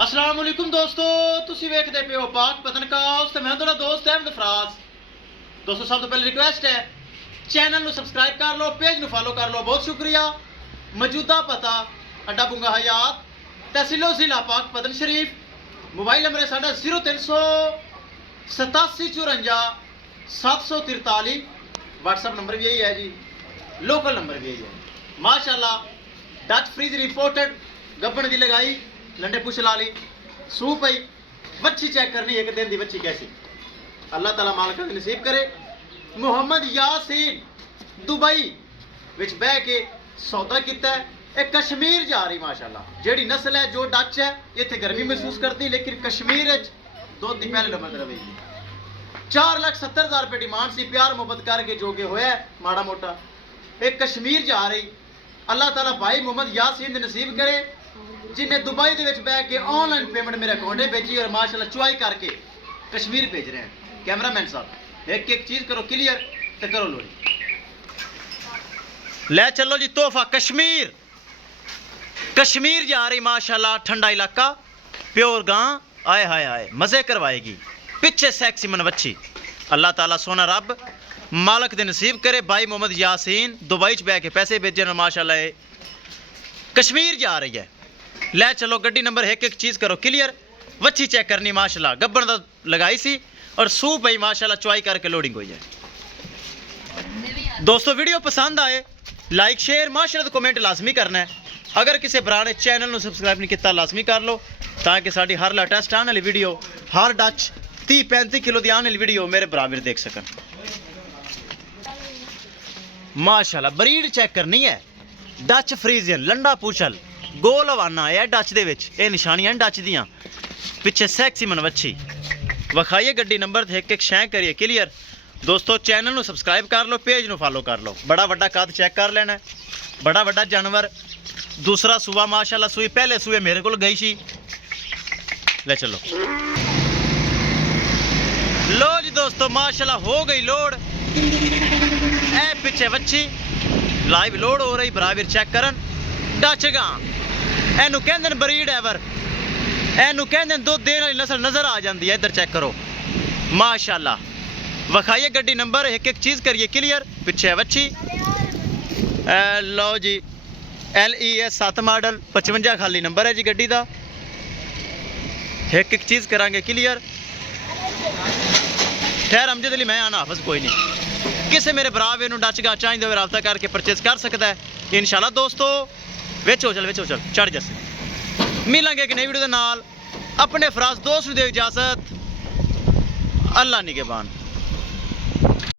अस्सलाम वालेकुम दोस्तों, तुसी वेखदे पे हो पाक पतनकाउस ते मैं तुहाडा दोस्त अहमद फराज। दोस्तों सब तो पहले रिक्वेस्ट है चैनल ਨੂੰ सब्सक्राइब कर लो, पेज ਨੂੰ फॉलो कर लो, बहुत शुक्रिया। मौजूदा पता अड्डा बुंगा हयात, तहसीलो जिला पाक पतन शरीफ। मोबाइल नंबर है साडा 0384 व्हाट्सअप नंबर भी यही है जी, लोकल नंबर भी यही है। माशाल्लाह डच फ्रीज रिपोर्टेड गब्बन दी लगाई, लंडे पुछ ला ली, सू पई बच्ची चेक करनी एक दिन दी बच्ची कैसी, अल्लाह ताला मालिक नसीब करे। मुहम्मद यासीन दुबई विच बह के सौदा किया है। एक कश्मीर जा रही माशाल्लाह, जेड़ी नस्ल है जो डच है इत्थे गर्मी महसूस करती, लेकिन कश्मीर दुध की पहले नंबर रवेगी। 4,70,000 रुपये डिमांड सी, प्यार मुहब्बत करके जो कि होया माड़ा मोटा। एक कश्मीर जा रही, अल्लाह ताला भाई मुहम्मद यासीन दे नसीब करे जिन्हें दुबई दे विच बह के ऑनलाइन पेमेंट मेरे अकाउंट भेजी और माशाल्लाह चुआई करके कश्मीर भेज रहे हैं। कैमरामैन साहब एक एक चीज करो क्लियर तो करो लोड़ी, ले चलो जी तोहफा। कश्मीर कश्मीर जा रही माशाल्लाह, ठंडा इलाका, प्योर गां, आए हाय आए मजे करवाएगी। पिछे सेक्सी मनवच्छी, अल्लाह ताला सोना रब मालक दे नसीब करे। भाई मोहम्मद यासीन दुबई च बह के पैसे भेजे माशाल्लाह, कश्मीर जा रही है। ले चलो गड्डी नंबर एक एक चीज़ करो क्लियर। वच्छी चेक करनी माशाल्लाह, गब्बन दा लगाई सी और सू पई माशाल्लाह, चुआई करके लोडिंग हुई है। दोस्तों वीडियो पसंद आए लाइक शेयर माशाल्लाह कमेंट लाजमी करना है। अगर किसी भरा ने चैनल को सब्सक्राइब नहीं किया लाजमी कर लो, ताकि साड़ी हर लेटेस्ट आने वाली वीडियो, हर डच 30-35 किलो की आने वाली वीडियो मेरे बराबर देख सकन। माशाल्लाह ब्रीड चेक करनी है, डच फ्रीजियन लंडा पूछल गोल हवाना है डच दे विच, ये निशानियां डच दियां। पिछे सैक्सी मनवच्छी विखाइए गड्डी नंबर एक एक शै करिए क्लियर। दोस्तों चैनल को सब्सक्राइब कर लो, पेज को फॉलो कर लो। बड़ा वड्डा कद चेक कर लेना है, बड़ा वड्डा जानवर। दूसरा सूआ माशाल्लाह, सूई पहले सूए मेरे को गई सी। ले चलो लो जी दोस्तों माशाल्लाह हो गई लोड। ए पिछे वच्छी लाइव लोड हो रही, बराबर चेक करन। डच गां एनू कहंदे ब्रीड एवर, एनू कहंदे दुध देने वाली नस्ल नजर आ जाती है। इधर चेक करो माशाल्लाह, विखाइए गड्डी नंबर एक एक चीज़ करिए क्लियर। पिछे वच्छी लो जी LES 7 मॉडल 55 खाली नंबर है जी गड्डी का। एक एक चीज़ करांगे क्लियर। खैर अमजद अली मैं आना हाफिज, कोई नहीं। किसी मेरे भरा वे डच गा चाहिए हो रब्ता करके परचेज कर सकता है इंशाल्लाह। दोस्तों विच हो चल चढ़ जैसे मिलेंगे एक नई वीडियो के नाल। अपने फराज दोस्त दे इजाजत, अल्लाह निगहबान।